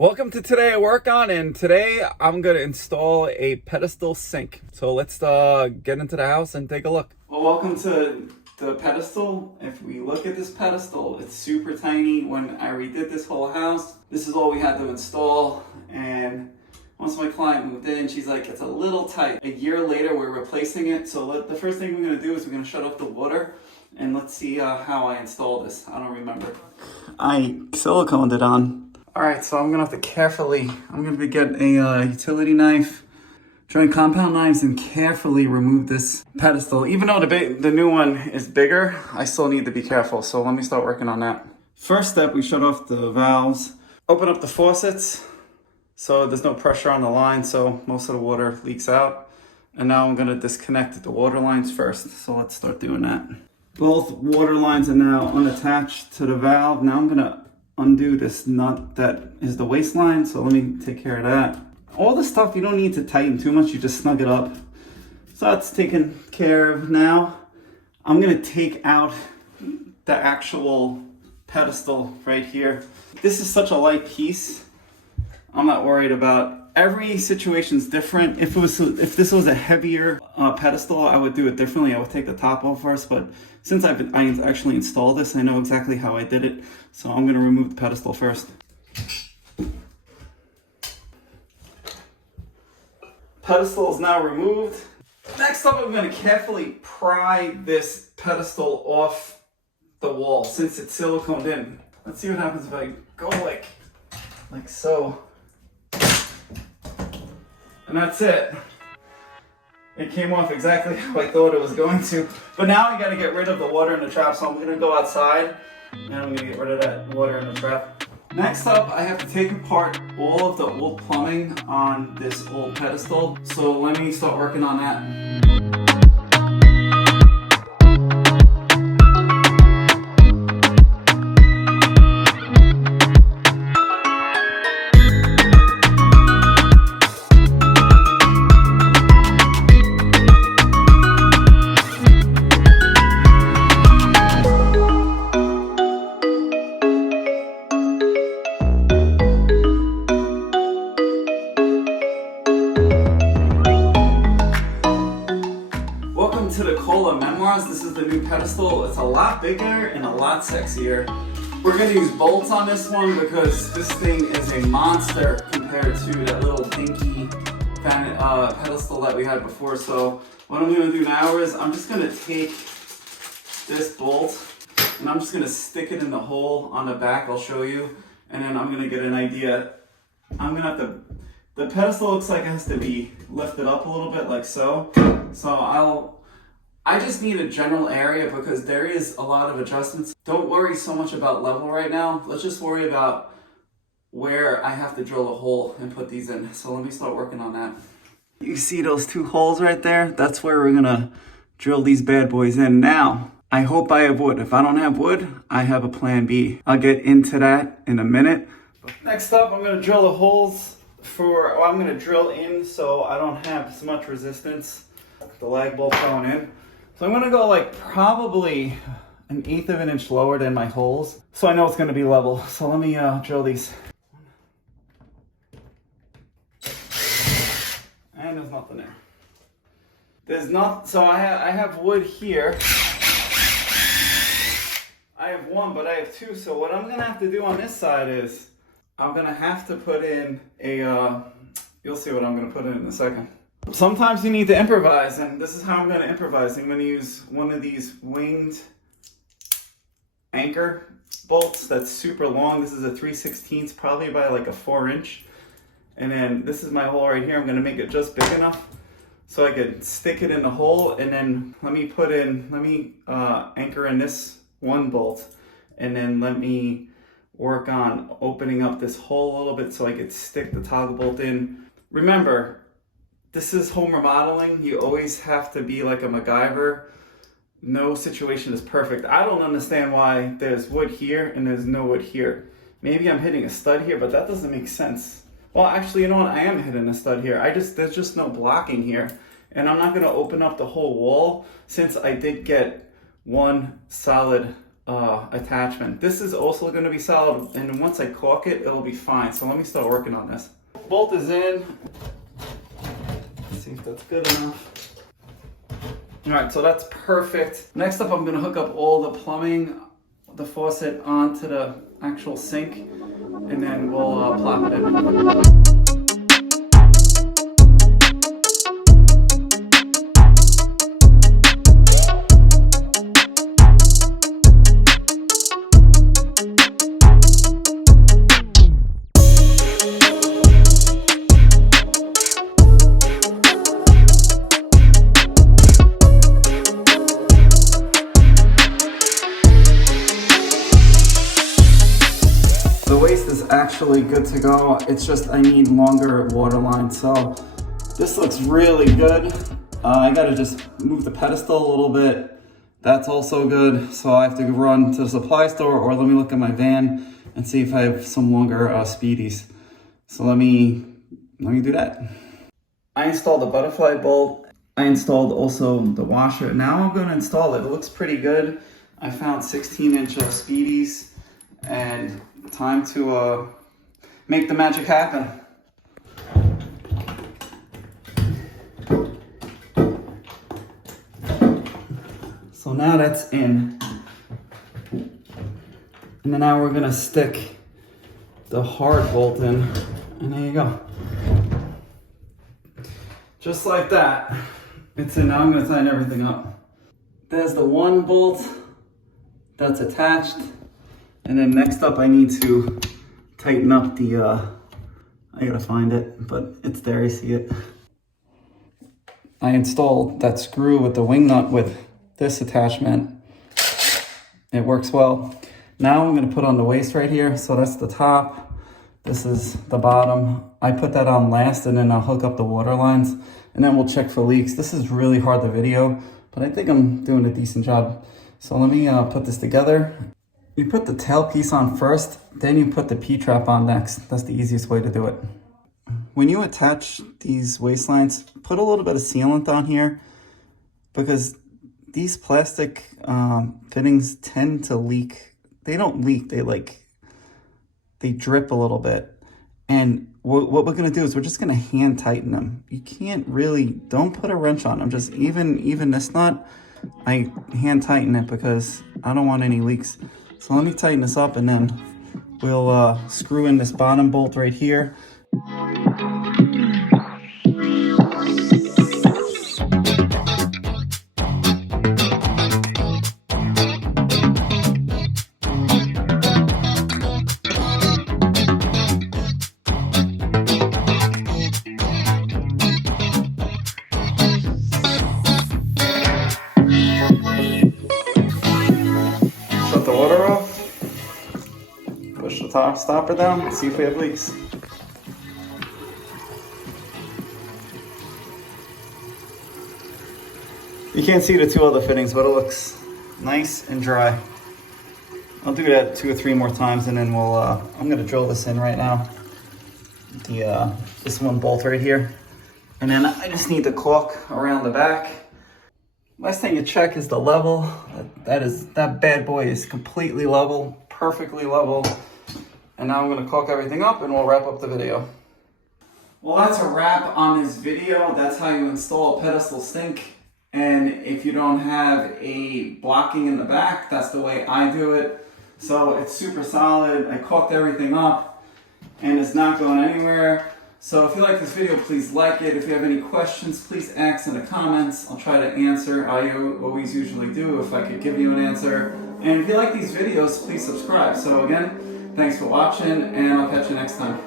Welcome to Today I Work On, and today I'm going to install a pedestal sink. So let's get into the house and take a look. Well, welcome to the pedestal. If we look at this pedestal, it's super tiny. When I redid this whole house, this is all we had to install. And once my client moved in, she's like, it's a little tight. A year later, we're replacing it. So the first thing we're going to do is we're going to shut off the water. And let's see how I install this. I don't remember. I siliconed it on. All right, so I'm gonna have to I'm gonna get a utility knife, joint compound knives, and carefully remove this pedestal. Even though the new one is bigger, I still need to be careful. So let me start working on that. First step, we shut off the valves, open up the faucets, so there's no pressure on the line, so most of the water leaks out. And now I'm gonna disconnect the water lines first. So let's start doing that. Both water lines are now unattached to the valve. Now I'm gonna undo this nut that is the waistline, so let me take care of that. All this stuff you don't need to tighten too much, you just snug it up. So that's taken care of. Now I'm gonna take out the actual pedestal right here. This is such a light piece, I'm not worried about. Every situation's different. If this was a heavier pedestal, I would do it differently. I would take the top off first, but since I actually installed this, I know exactly how I did it. So I'm gonna remove the pedestal first. Pedestal is now removed. Next up, I'm gonna carefully pry this pedestal off the wall since it's siliconed in. Let's see what happens if I go like so. And that's it. It came off exactly how I thought it was going to. But now I gotta get rid of the water in the trap, so I'm gonna go outside and I'm gonna get rid of that water in the trap. Next up, I have to take apart all of the old plumbing on this old pedestal. So let me start working on that. To the Kohler Memoirs. This is the new pedestal. It's a lot bigger and a lot sexier. We're gonna use bolts on this one because this thing is a monster compared to that little dinky pedestal that we had before. So what I'm gonna do now is I'm just gonna take this bolt and I'm just gonna stick it in the hole on the back. I'll show you, and then I'm gonna get an idea. I'm gonna have to, the pedestal looks like it has to be lifted up a little bit like so. So I just need a general area because there is a lot of adjustments. Don't worry so much about level right now. Let's just worry about where I have to drill a hole and put these in. So let me start working on that. You see those two holes right there? That's where we're gonna drill these bad boys in. Now, I hope I have wood. If I don't have wood, I have a plan B. I'll get into that in a minute. Next up, I'm gonna drill the holes I'm gonna drill in so I don't have as much resistance. The lag bolt going in. So I'm gonna go like probably 1/8 of an inch lower than my holes, so I know it's gonna be level. So let me drill these. And there's nothing there. There's not. So I have wood here. I have one, but I have two. So what I'm gonna have to do on this side is I'm gonna have to put in a. You'll see what I'm gonna put in a second. Sometimes you need to improvise, and this is how I'm going to improvise. I'm going to use one of these winged anchor bolts that's super long. This is a 3/16, probably by like a 4-inch. And then this is my hole right here. I'm going to make it just big enough so I could stick it in the hole. And then let me anchor in this one bolt. And then let me work on opening up this hole a little bit so I could stick the toggle bolt in. Remember, this is home remodeling. You always have to be like a MacGyver. No situation is perfect. I don't understand why there's wood here and there's no wood here. Maybe I'm hitting a stud here, but that doesn't make sense. Well, actually, you know what? I am hitting a stud here. There's just no blocking here. And I'm not gonna open up the whole wall since I did get one solid attachment. This is also going to be solid, and once I caulk it, it'll be fine. So let me start working on this. Bolt is in. Let's see if that's good enough. All right, so that's perfect. Next up, I'm going to hook up all the plumbing, the faucet onto the actual sink, and then we'll plop it in. The waste is actually good to go. It's just I need longer water lines. So this looks really good. I gotta just move the pedestal a little bit. That's also good. So I have to run to the supply store, or let me look at my van and see if I have some longer speedies. So let me do that. I installed the butterfly bolt. I installed also the washer. Now I'm gonna install it. It looks pretty good. I found 16-inch speedies, and time to make the magic happen. So now that's in. And then now we're gonna stick the hard bolt in, and there you go. Just like that. It's in. Now I'm gonna tighten everything up. There's the one bolt that's attached. And then next up, I need to tighten up the, I gotta find it, but it's there, you see it. I installed that screw with the wing nut with this attachment. It works well. Now I'm gonna put on the waist right here. So that's the top, this is the bottom. I put that on last, and then I'll hook up the water lines, and then we'll check for leaks. This is really hard to video, but I think I'm doing a decent job. So let me put this together. You put the tailpiece on first, then you put the P-trap on next. That's the easiest way to do it. When you attach these waist lines, put a little bit of sealant on here, because these plastic fittings tend to leak. They don't leak, they drip a little bit. And what we're gonna do is we're just gonna hand tighten them. You can't really, don't put a wrench on them. Just even this nut, I hand tighten it because I don't want any leaks. So let me tighten this up, and then we'll screw in this bottom bolt right here. Shut the water off. Push the top stopper down, see if we have leaks. You can't see the two other fittings, but it looks nice and dry. I'll do that 2 or 3 more times, and then we'll, I'm gonna drill this in right now. This one bolt right here. And then I just need the caulk around the back. Last thing you check is the level. That bad boy is completely level, perfectly level. And now I'm gonna caulk everything up, and we'll wrap up the video. Well, that's a wrap on this video. That's how you install a pedestal sink. And if you don't have a blocking in the back, that's the way I do it. So it's super solid. I caulked everything up, and it's not going anywhere. So if you like this video, please like it. If you have any questions, please ask in the comments. I'll try to answer. I always usually do if I could give you an answer. And if you like these videos, please subscribe. So again, thanks for watching, and I'll catch you next time.